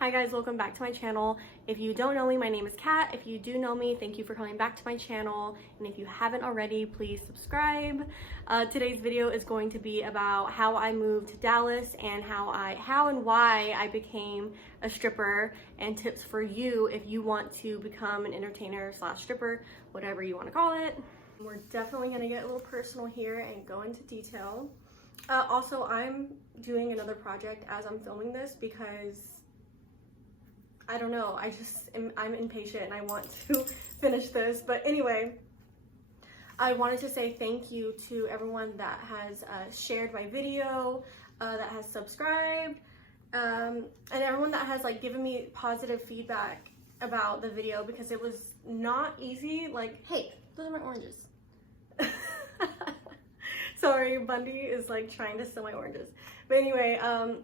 Hi guys, welcome back to my channel. If you don't know me, my name is Kat. If you do know me, thank you for coming back to my channel. And if you haven't already, please subscribe. Today's video is going to be about how I moved to Dallas and how and why I became a stripper, and tips for you if you want to become an entertainer slash stripper, whatever you want to call it. We're definitely going to get a little personal here and go into detail. Also, I'm doing another project as I'm filming this because I don't know, I'm impatient and I want to finish this. But anyway, I wanted to say thank you to everyone that has shared my video, that has subscribed, and everyone that has like given me positive feedback about the video, because it was not easy. Like, hey, those are my oranges. Sorry, Bundy is like trying to steal my oranges. But anyway,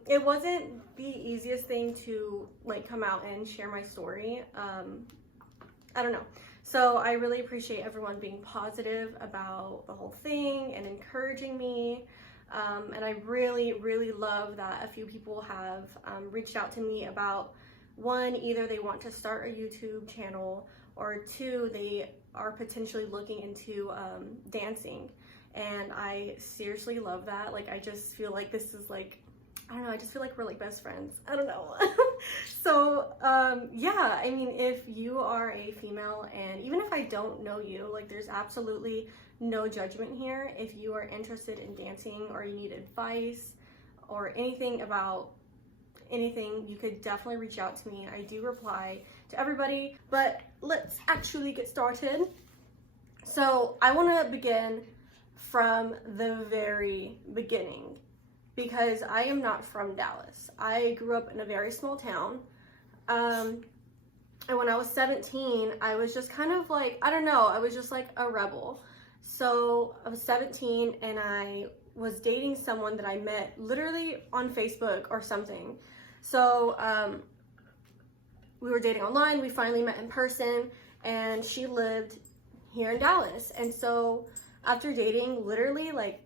it wasn't the easiest thing to like come out and share my story. I don't know. So I really appreciate everyone being positive about the whole thing and encouraging me. And I really, really love that a few people have reached out to me about, one, either they want to start a YouTube channel, or two, they are potentially looking into dancing. And I seriously love that. Like, I just feel like this is like, I don't know, I just feel like we're like best friends. I don't know. So, yeah, I mean, if you are a female, and even if I don't know you, like, there's absolutely no judgment here. If you are interested in dancing or you need advice or anything about anything, you could definitely reach out to me. I do reply to everybody, but let's actually get started. So I want to begin from the very beginning, because I am not from Dallas. I grew up in a very small town, and when I was 17, I was just kind of like, I don't know, I was just like a rebel. So I was 17 and I was dating someone that I met literally on Facebook or something. So we were dating online, we finally met in person, and she lived here in Dallas. And so after dating literally, like,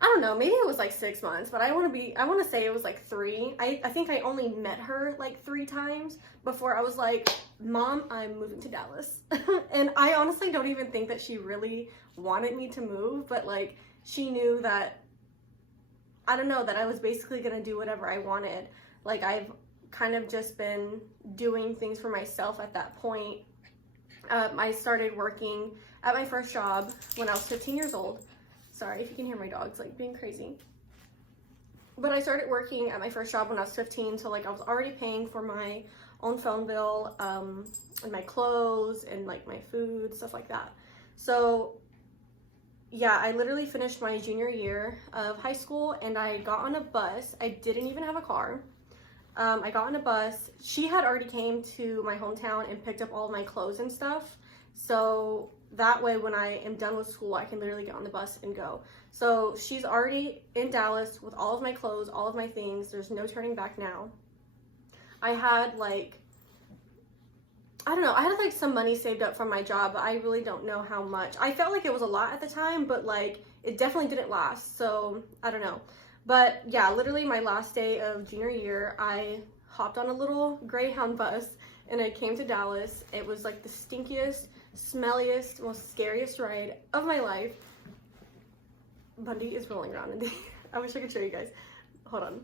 I don't know, maybe it was like 6 months, but I want to say it was like 3. I think I only met her like 3 times before I was like, Mom, I'm moving to Dallas. And I honestly don't even think that she really wanted me to move, but like, she knew that, I don't know, that I was basically gonna do whatever I wanted. Like, I've kind of just been doing things for myself at that point. I started working at my first job when I was 15 years old. Sorry if you can hear my dogs like being crazy. But I started working at my first job when I was 15, so like I was already paying for my own phone bill, and my clothes and like my food, stuff like that. So yeah, I literally finished my junior year of high school and I got on a bus. I didn't even have a car. I got on a bus. She had already came to my hometown and picked up all of my clothes and stuff. So that way, when I am done with school, I can literally get on the bus and go. So she's already in Dallas with all of my clothes, all of my things. There's no turning back now. I had like, I don't know, I had like some money saved up from my job, but I really don't know how much. I felt like it was a lot at the time, but like it definitely didn't last. So I don't know. But yeah, literally my last day of junior year, I hopped on a little Greyhound bus and I came to Dallas. It was like the stinkiest, smelliest, most scariest ride of my life. Bundy is rolling around in the I wish I could show you guys. Hold on.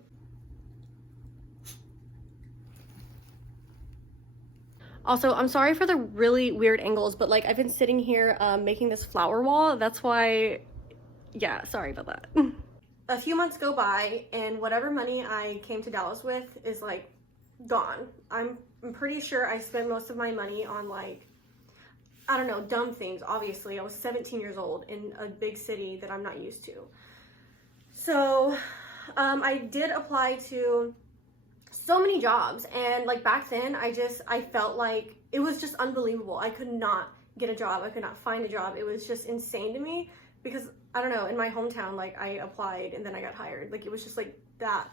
Also, I'm sorry for the really weird angles, but like I've been sitting here making this flower wall. That's why, yeah, sorry about that. A few months go by and whatever money I came to Dallas with is like gone. I'm pretty sure I spent most of my money on like, I don't know, dumb things. Obviously, I was 17 years old in a big city that I'm not used to. So I did apply to so many jobs, and like back then I felt like it was just unbelievable. I could not get a job. I could not find a job. It was just insane to me because I don't know, in my hometown, like I applied and then I got hired. Like it was just like that.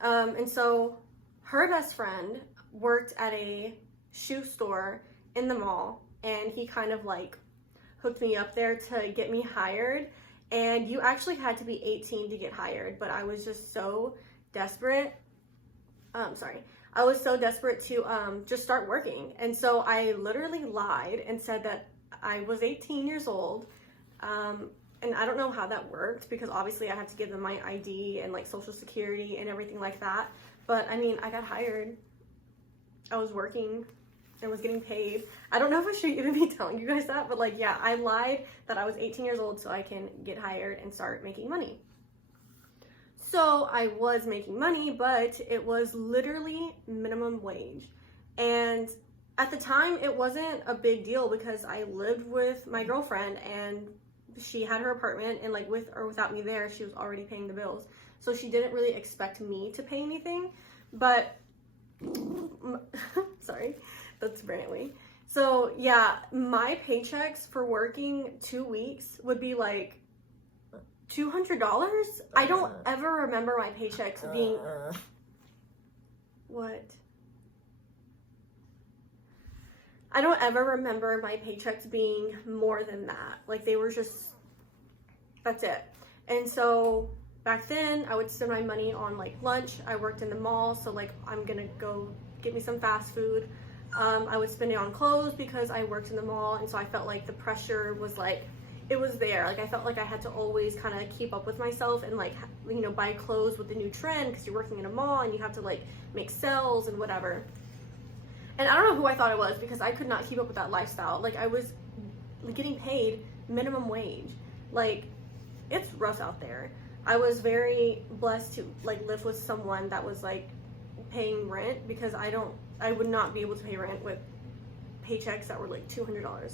And so her best friend worked at a shoe store in the mall, and he kind of like hooked me up there to get me hired. And you actually had to be 18 to get hired, but I was just so desperate. I was so desperate to just start working. And so I literally lied and said that I was 18 years old. And I don't know how that worked because obviously I had to give them my ID and like social security and everything like that. But I mean, I got hired. I was working and was getting paid. I don't know if I should even be telling you guys that, but like, yeah, I lied that I was 18 years old so I can get hired and start making money. So I was making money, but it was literally minimum wage. And at the time, it wasn't a big deal because I lived with my girlfriend and she had her apartment, and like with or without me there, she was already paying the bills. So she didn't really expect me to pay anything, but sorry, that's Brantley. So yeah, my paychecks for working 2 weeks would be like $200. I don't ever remember my paychecks being what? I don't ever remember my paychecks being more than that. Like they were just, that's it. And so back then I would spend my money on like lunch. I worked in the mall, so like I'm gonna go get me some fast food. I would spend it on clothes because I worked in the mall, and so I felt like the pressure was like, it was there. Like I felt like I had to always kind of keep up with myself and like, you know, buy clothes with the new trend because you're working in a mall and you have to like make sales and whatever. And I don't know who I thought I was because I could not keep up with that lifestyle. Like I was getting paid minimum wage. Like it's rough out there. I was very blessed to like live with someone that was like paying rent because I would not be able to pay rent with paychecks that were like $200.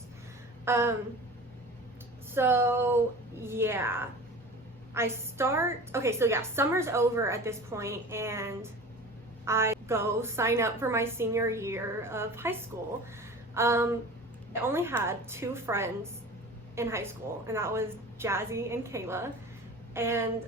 So yeah, okay, so yeah, summer's over at this point and I go sign up for my senior year of high school. I only had 2 friends in high school, and that was Jazzy and Kayla. And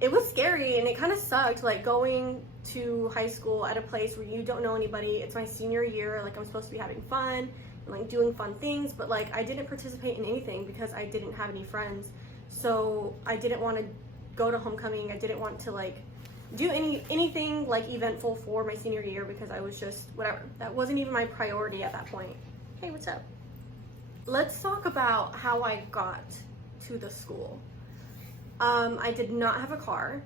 it was scary and it kind of sucked, like going to high school at a place where you don't know anybody. It's my senior year, like I'm supposed to be having fun and like doing fun things, but like I didn't participate in anything because I didn't have any friends. So I didn't want to go to homecoming. I didn't want to like do anything like eventful for my senior year because I was just whatever. That wasn't even my priority at that point. Hey, what's up? Let's talk about how I got to the school. I did not have a car,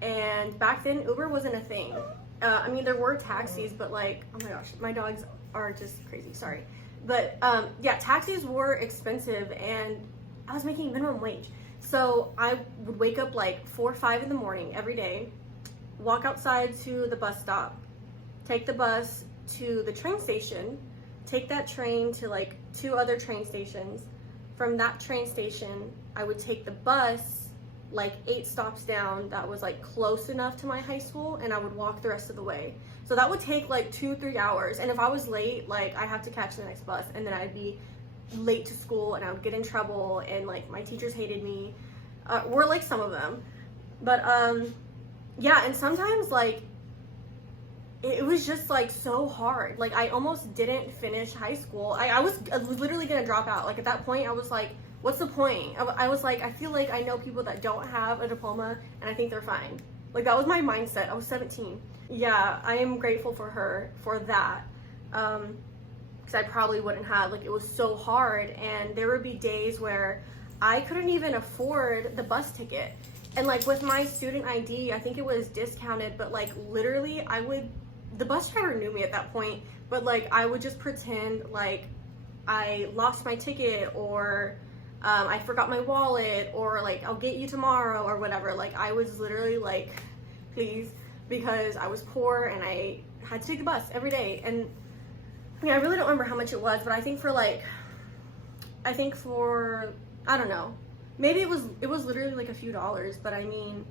and back then Uber wasn't a thing. I mean, there were taxis, but like, oh my gosh, my dogs are just crazy, sorry. But yeah, taxis were expensive and I was making minimum wage. So I would wake up like 4 or 5 in the morning every day, walk outside to the bus stop, take the bus to the train station, take that train to like 2 other train stations. From that train station, I would take the bus like 8 stops down that was like close enough to my high school, and I would walk the rest of the way. So that would take like 2-3 hours, and if I was late, like I have to catch the next bus, and then I'd be late to school and I would get in trouble, and like my teachers hated me, or like some of them. But yeah, and sometimes like it was just like so hard. Like I almost didn't finish high school. I was literally gonna drop out. Like at that point I was like, what's the point? I was like, I feel like I know people that don't have a diploma and I think they're fine. Like that was my mindset. I was 17. Yeah, I am grateful for her for that. Because I probably wouldn't have. Like it was so hard, and there would be days where I couldn't even afford the bus ticket. And like with my student ID, I think it was discounted, but like literally the bus driver knew me at that point, but like I would just pretend like I lost my ticket, or I forgot my wallet, or like I'll get you tomorrow or whatever. Like I was literally like, please, because I was poor and I had to take the bus every day. And I mean, I really don't remember how much it was, but I think for I don't know, maybe it was literally like a few dollars, but I mean,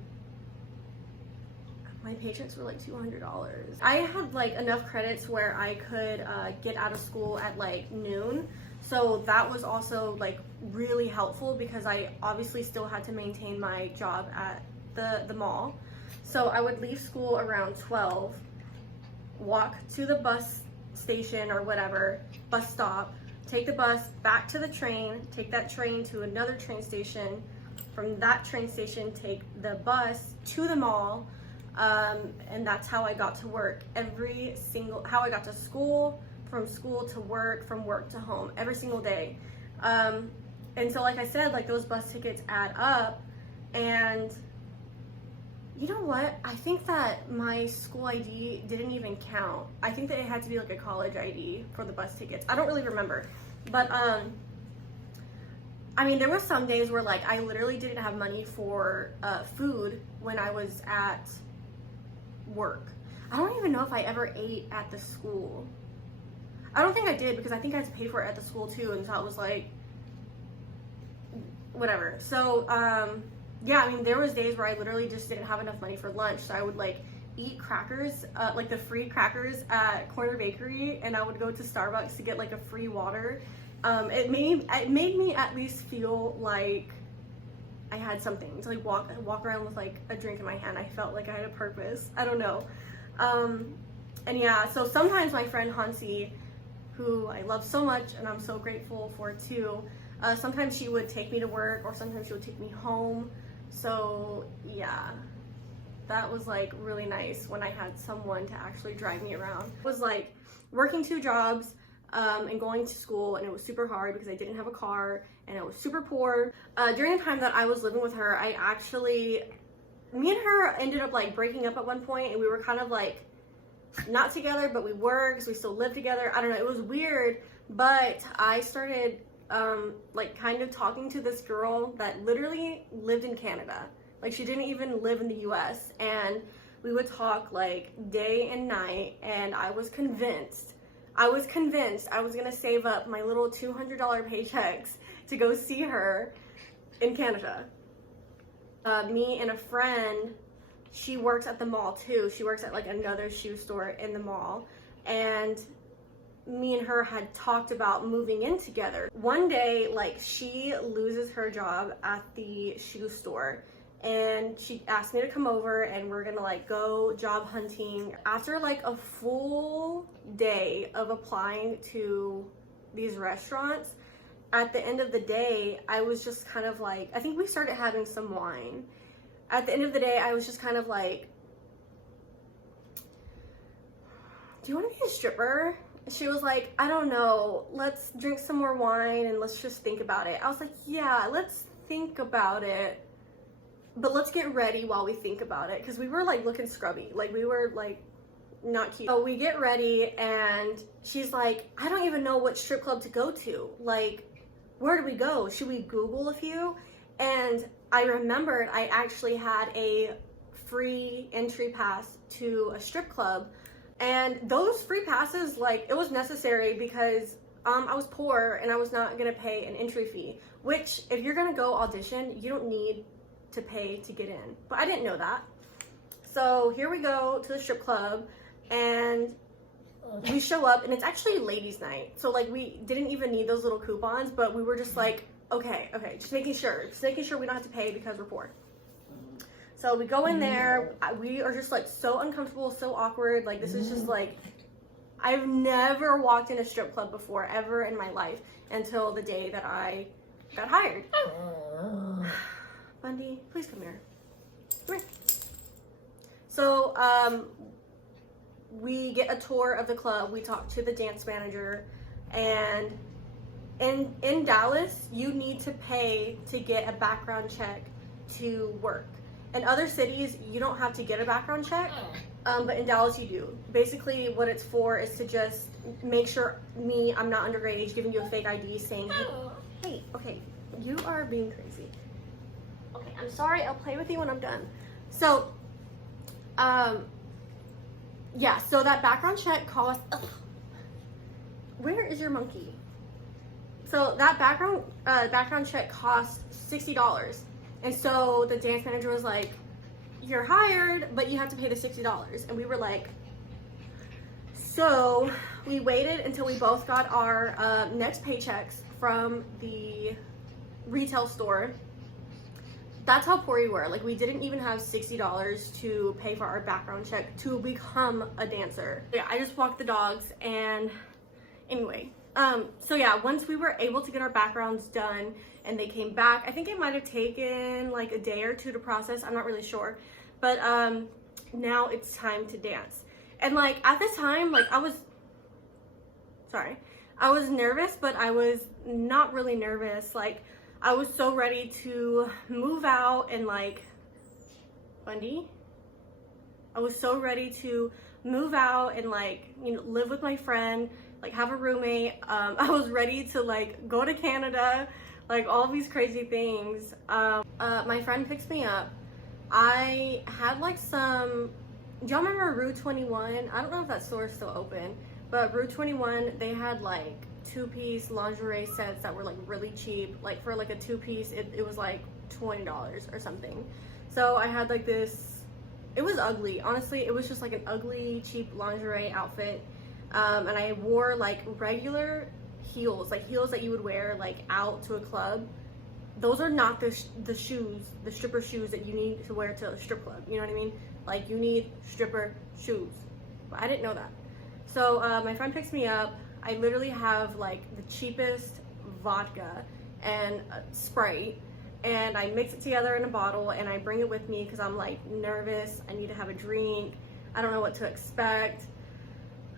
my paychecks were like $200. I had like enough credits where I could get out of school at like noon. So that was also like really helpful because I obviously still had to maintain my job at the mall. So I would leave school around 12, walk to the bus station or whatever, bus stop, take the bus back to the train, take that train to another train station. From that train station, take the bus to the mall, And that's how I got to work how I got to school, from school to work, from work to home, every single day. And so like I said, like those bus tickets add up. And you know what? I think that my school ID didn't even count. I think that it had to be like a college ID for the bus tickets. I don't really remember. But I mean, there were some days where like I literally didn't have money for food when I was at work. I don't even know if I ever ate at the school. I don't think I did, because I think I had to pay for it at the school too, and so I was like, whatever. So yeah, I mean, there was days where I literally just didn't have enough money for lunch, so I would like eat crackers, like the free crackers at Corner Bakery, and I would go to Starbucks to get like a free water. It made me at least feel like I had something to like walk around with like a drink in my hand. I felt like I had a purpose. I don't know. And yeah, so sometimes my friend Hansi, who I love so much and I'm so grateful for too, sometimes she would take me to work, or sometimes she would take me home. So yeah, that was like really nice when I had someone to actually drive me around. It was like working 2 jobs and going to school, and it was super hard because I didn't have a car and I was super poor. During the time that I was living with her, me and her ended up like breaking up at one point, and we were kind of like not together, but we were, because we still lived together. I don't know, it was weird, but I started like kind of talking to this girl that literally lived in Canada. Like, she didn't even live in the US, and we would talk like day and night, and I was convinced I was gonna save up my little $200 paychecks to go see her in Canada. Me and a friend, she works at the mall too. She works at like another shoe store in the mall, and me and her had talked about moving in together. One day, like, she loses her job at the shoe store, and she asked me to come over and we're gonna like go job hunting. After like a full day of applying to these restaurants, at the end of the day, I was just kind of like, I think we started having some wine. At the end of the day, I was just kind of like, do you want to be a stripper? She was like, I don't know, let's drink some more wine and let's just think about it. I was like, yeah, let's think about it, but let's get ready while we think about it, because we were like looking scrubby, like we were like not cute. So we get ready, and she's like, I don't even know what strip club to go to. Like, where do we go? Should we Google a few? And I remembered I actually had a free entry pass to a strip club, and those free passes, like, it was necessary because I was poor and I was not gonna pay an entry fee, which if you're gonna go audition, you don't need to pay to get in. But I didn't know that. So here we go to the strip club, and we show up, and it's actually ladies' night. So like, we didn't even need those little coupons, but we were just like, okay, just making sure we don't have to pay because we're poor. So we go in there, we are just like so uncomfortable, so awkward. Like, this is just like, I've never walked in a strip club before, ever in my life, until the day that I got hired. Bundy, please come here. Come here. So we get a tour of the club, we talk to the dance manager, and in Dallas, you need to pay to get a background check to work. In other cities, you don't have to get a background check, but in Dallas you do. Basically, what it's for is to just make sure I'm not underage, giving you a fake ID saying, hey, okay, you are being crazy. Okay, I'm sorry, I'll play with you when I'm done. So, yeah, so that background check costs, where is your monkey? So that background check costs $60. And so the dance manager was like, you're hired, but you have to pay the $60. And we were like, so we waited until we both got our next paychecks from the retail store. That's how poor we were. Like, we didn't even have $60 to pay for our background check to become a dancer. Yeah, I just walked the dogs, and anyway. So yeah, once we were able to get our backgrounds done and they came back, I think it might have taken like a day or two to process, I'm not really sure. But now it's time to dance. And like at this time, like I was nervous, but I was not really nervous. Like I was so ready to move out and like, Wendy, I was so ready to move out and like, you know, live with my friend, like have a roommate. I was ready to like go to Canada, like all these crazy things. My friend picks me up. I had like some, do y'all remember Rue 21? I don't know if that store is still open, but Rue 21, they had like 2-piece lingerie sets that were like really cheap. Like for like a 2-piece, it was like $20 or something. So I had like this, it was ugly. Honestly, it was just like an ugly, cheap lingerie outfit. And I wore like regular heels, like heels that you would wear like out to a club. Those are not the shoes, the stripper shoes that you need to wear to a strip club. You know what I mean? Like you need stripper shoes. But I didn't know that. So my friend picks me up. I literally have like the cheapest vodka and Sprite, and I mix it together in a bottle and I bring it with me because I'm like nervous. I need to have a drink. I don't know what to expect.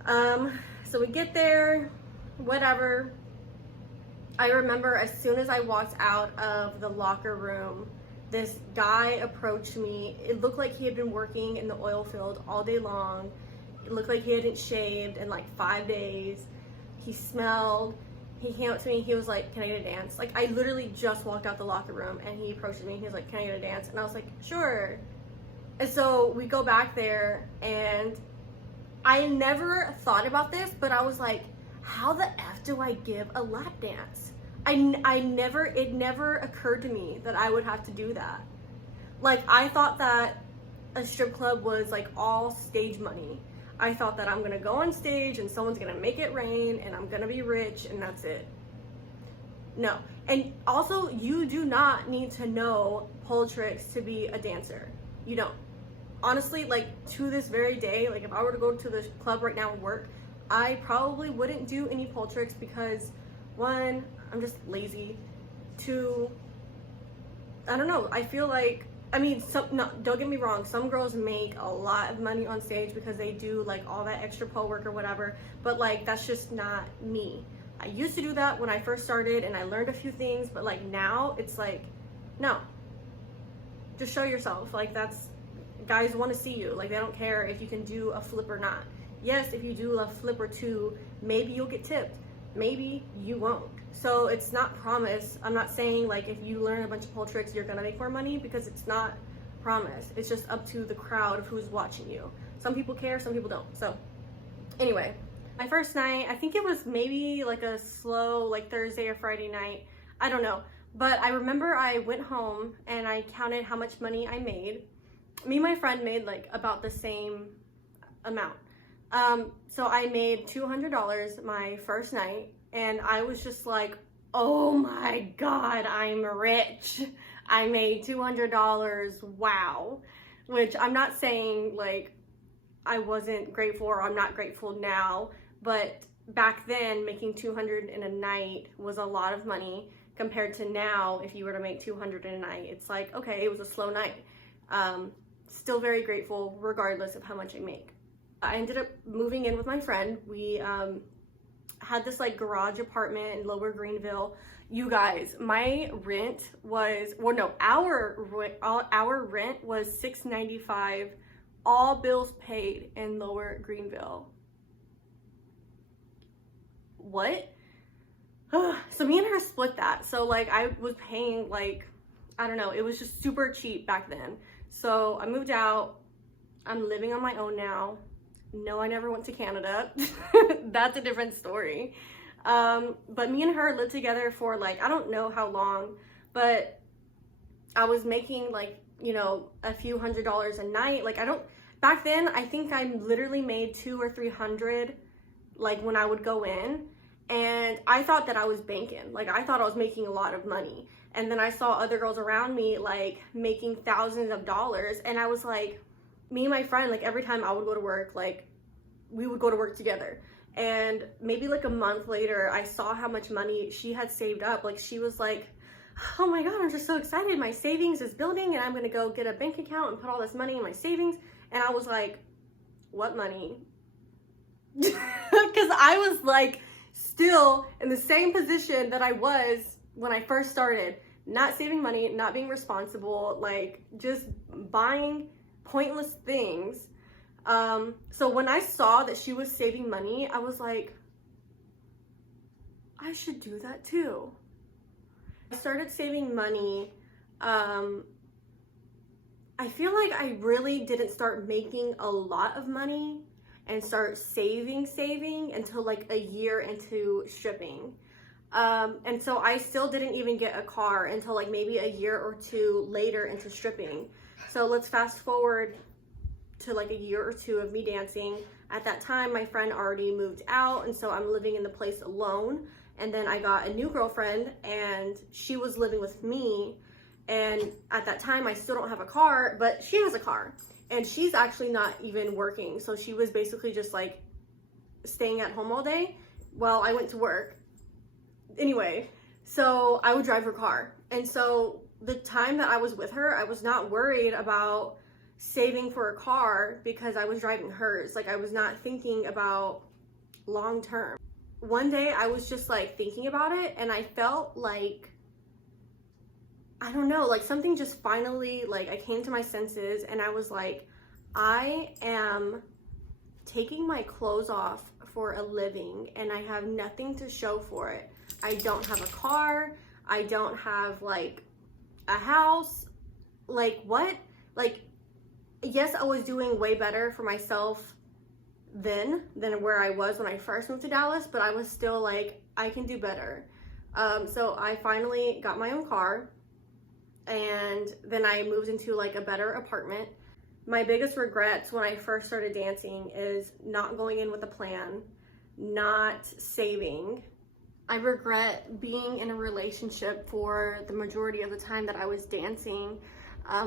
So we get there, whatever. I remember as soon as I walked out of the locker room, this guy approached me. It looked like he had been working in the oil field all day long. It looked like he hadn't shaved in like 5 days. He smelled. He came up to me. He was like, "Can I get a dance?" Like I literally just walked out the locker room and he approached me. He was like, "Can I get a dance?" And I was like, "Sure." And so we go back there, and I never thought about this, but I was like, how the F do I give a lap dance? It never occurred to me that I would have to do that. Like I thought that a strip club was like all stage money. I thought that I'm gonna go on stage and someone's gonna make it rain and I'm gonna be rich and that's it. No. And also, you do not need to know pole tricks to be a dancer. You don't. Honestly, like to this very day, like if I were to go to the club right now and work, I probably wouldn't do any pole tricks because 1, I'm just lazy. 2, I don't know. I feel like, I mean, don't get me wrong. Some girls make a lot of money on stage because they do like all that extra pole work or whatever. But like, that's just not me. I used to do that when I first started and I learned a few things, but like now it's like, no, just show yourself. Like guys want to see you. Like they don't care if you can do a flip or not. Yes, if you do a flip or 2, maybe you'll get tipped. Maybe you won't. So it's not promised. I'm not saying like if you learn a bunch of pole tricks, you're gonna make more money, because it's not promised. It's just up to the crowd of who's watching you. Some people care, some people don't. So anyway, my first night, I think it was maybe like a slow like Thursday or Friday night. I don't know. But I remember I went home and I counted how much money I made. Me and my friend made like about the same amount. So I made $200 my first night, and I was just like, oh my God, I'm rich. I made $200, wow. Which I'm not saying like I wasn't grateful or I'm not grateful now, but back then making $200 in a night was a lot of money compared to now. If you were to make $200 in a night, it's like, okay, it was a slow night. Still very grateful regardless of how much I make. I ended up moving in with my friend. We had this like garage apartment in Lower Greenville. You guys, my rent was, well no, our rent was $695, all bills paid in Lower Greenville. What? So me and her split that. So like I was paying like, I don't know, it was just super cheap back then. So I moved out. I'm living on my own now. No, I never went to Canada. That's a different story. But me and her lived together for like, I don't know how long, but I was making like, you know, a few $100s a night. Like back then, I think I literally made $200 or $300 like when I would go in, and I thought that I was banking. Like I thought I was making a lot of money. And then I saw other girls around me like making thousands of dollars, and I was like, me and my friend, like every time I would go to work, like we would go to work together. And maybe like a month later, I saw how much money she had saved up. Like she was like, oh my God, I'm just so excited. My savings is building and I'm gonna go get a bank account and put all this money in my savings. And I was like, what money? Because I was like still in the same position that I was when I first started, not saving money, not being responsible, like just buying pointless things. So when I saw that she was saving money, I was like, I should do that too. I started saving money. I feel like I really didn't start making a lot of money and start saving until like a year into stripping. And so I still didn't even get a car until like maybe a year or two later into stripping. So let's fast forward to like a year or two of me dancing. At that time, my friend already moved out, and so I'm living in the place alone. And then I got a new girlfriend, and she was living with me. And at that time, I still don't have a car, but she has a car. And she's actually not even working. So she was basically just like staying at home all day while I went to work. Anyway, so I would drive her car. And so the time that I was with her, I was not worried about saving for a car because I was driving hers. Like, I was not thinking about long term. One day I was just like thinking about it, and I felt like, I don't know, like something just finally, like I came to my senses, and I was like, I am taking my clothes off for a living and I have nothing to show for it. I don't have a car. I don't have like a house. Like, what? Like, yes, I was doing way better for myself then than where I was when I first moved to Dallas, but I was still like, I can do better. So I finally got my own car, and then I moved into like a better apartment. My biggest regrets when I first started dancing is not going in with a plan, not saving. I regret being in a relationship for the majority of the time that I was dancing,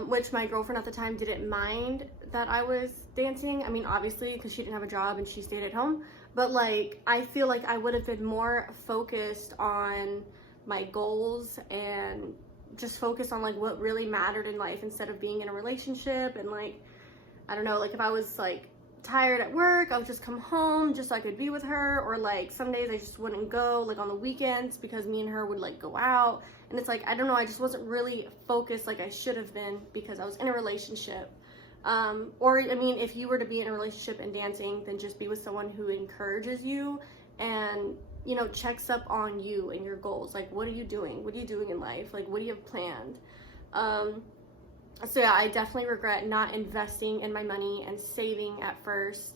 which my girlfriend at the time didn't mind that I was dancing. I mean, obviously, because she didn't have a job and she stayed at home. But like, I feel like I would have been more focused on my goals and just focused on like what really mattered in life instead of being in a relationship. And like, I don't know, like if I was like tired at work, I would just come home just so I could be with her, or like some days I just wouldn't go, like on the weekends, because me and her would like go out. And it's like, I don't know, I just wasn't really focused like I should have been because I was in a relationship. Or I mean, if you were to be in a relationship and dancing, then just be with someone who encourages you and, you know, checks up on you and your goals. Like, what are you doing? What are you doing in life? Like, what do you have planned? So yeah, I definitely regret not investing in my money and saving at first.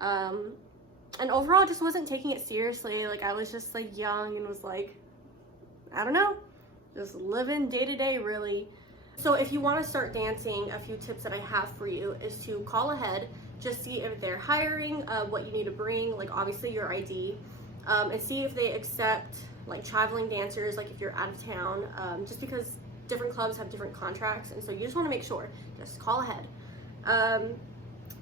And overall, just wasn't taking it seriously. Like, I was just like young and was like, I don't know, just living day to day really. So if you want to start dancing, a few tips that I have for you is to call ahead, just see if they're hiring, what you need to bring, like obviously your ID, and see if they accept like traveling dancers, like if you're out of town, just because different clubs have different contracts, and so you just want to make sure, just call ahead.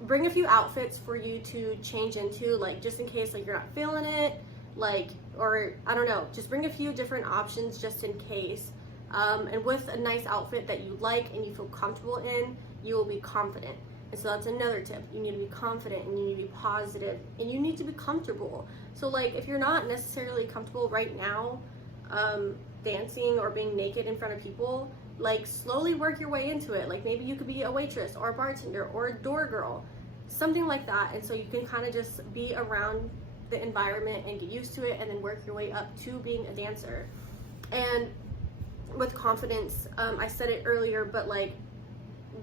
Bring a few outfits for you to change into, like just in case like you're not feeling it, like, or I don't know, just bring a few different options just in case. And with a nice outfit that you like and you feel comfortable in, you will be confident. And so that's another tip. You need to be confident, and you need to be positive, and you need to be comfortable. So like if you're not necessarily comfortable right now dancing or being naked in front of people, like slowly work your way into it. Like maybe you could be a waitress or a bartender or a door girl, something like that. And so you can kind of just be around the environment and get used to it, and then work your way up to being a dancer. And with confidence, I said it earlier, but like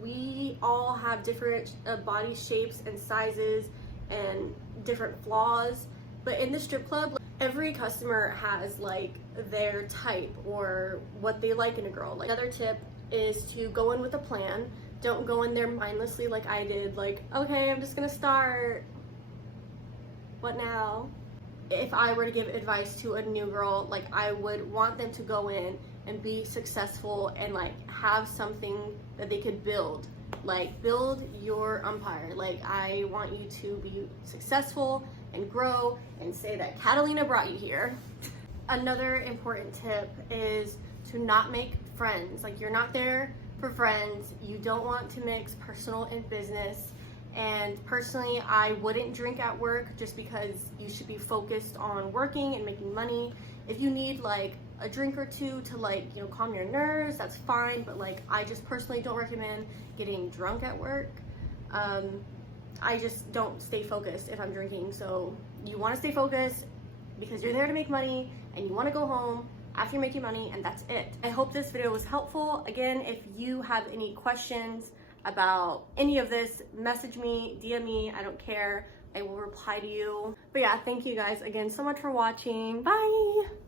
we all have different body shapes and sizes and different flaws, but in the strip club, every customer has like their type or what they like in a girl. Like, another tip is to go in with a plan. Don't go in there mindlessly like I did, like, okay, I'm just gonna start, what now? If I were to give advice to a new girl, like I would want them to go in and be successful and like have something that they could build. Like, build your empire. Like, I want you to be successful and grow and say that Catalina brought you here. Another important tip is to not make friends. Like, you're not there for friends. You don't want to mix personal and business. And personally, I wouldn't drink at work just because you should be focused on working and making money. If you need like a drink or two to like, you know, calm your nerves, that's fine. But like, I just personally don't recommend getting drunk at work. I just don't stay focused if I'm drinking. So you want to stay focused because you're there to make money and you want to go home after you're making money, and that's it. I hope this video was helpful. Again, if you have any questions about any of this, message me, DM me, I don't care. I will reply to you. But yeah, thank you guys again so much for watching. Bye!